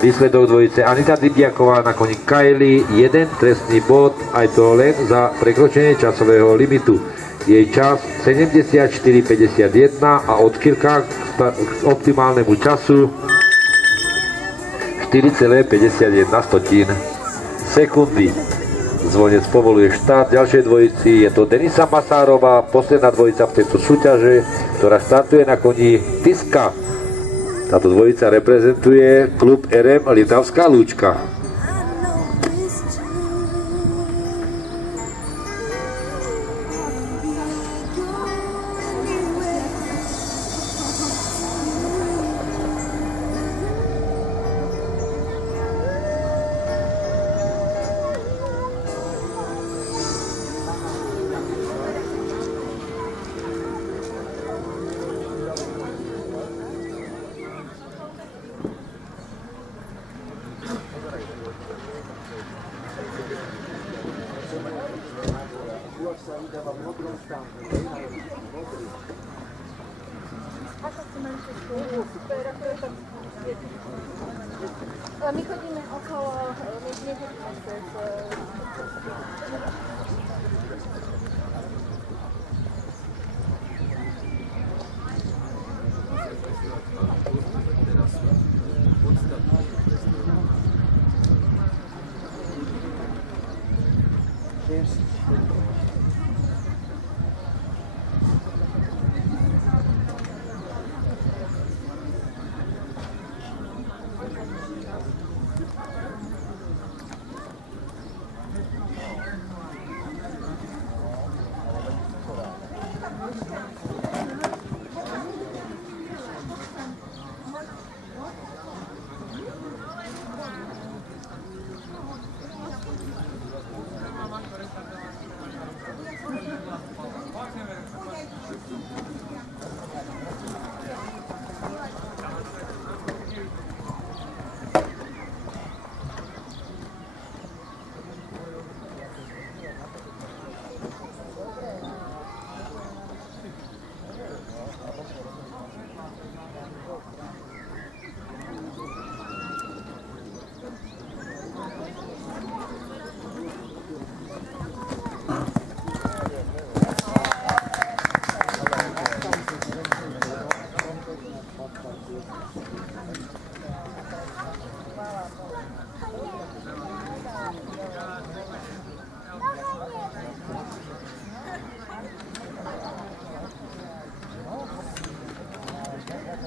Výsledok dvojice Anita Didiaková na koni Kylie, 1 trestný bod, aj to len za prekročenie časového limitu. Jej čas 74,51 a odchýlka k optimálnemu času 4,51 sekundy. Zvonec povoluje štart ďalšej dvojici, je to Denisa Masárová, posledná dvojica v tejto súťaži, ktorá startuje na koni Tiska. Táto dvojica reprezentuje klub RM Liptavská Lúčka. My chodíme okolo, my nechodíme cez...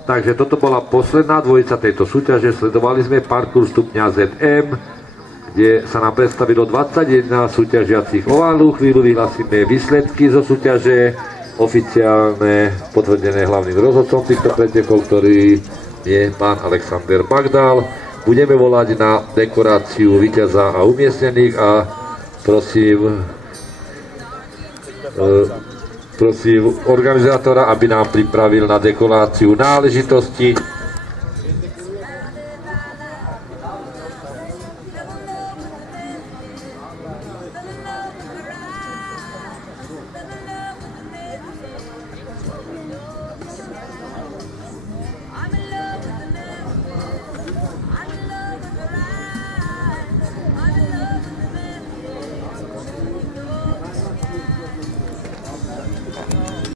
Takže toto bola posledná dvojica tejto súťaže. Sledovali sme parkour stupňa ZM, kde sa nám predstavilo 21 súťažiacich oválu. Chvíľu vyhlasíme výsledky zo súťaže, oficiálne, potvrdené hlavným rozhodcom týchto pretekov, ktorý je pán Alexander Magdal. Budeme volať na dekoráciu víťaza a umiestnených a prosím organizátora, aby nám pripravil na dekoráciu náležitosti.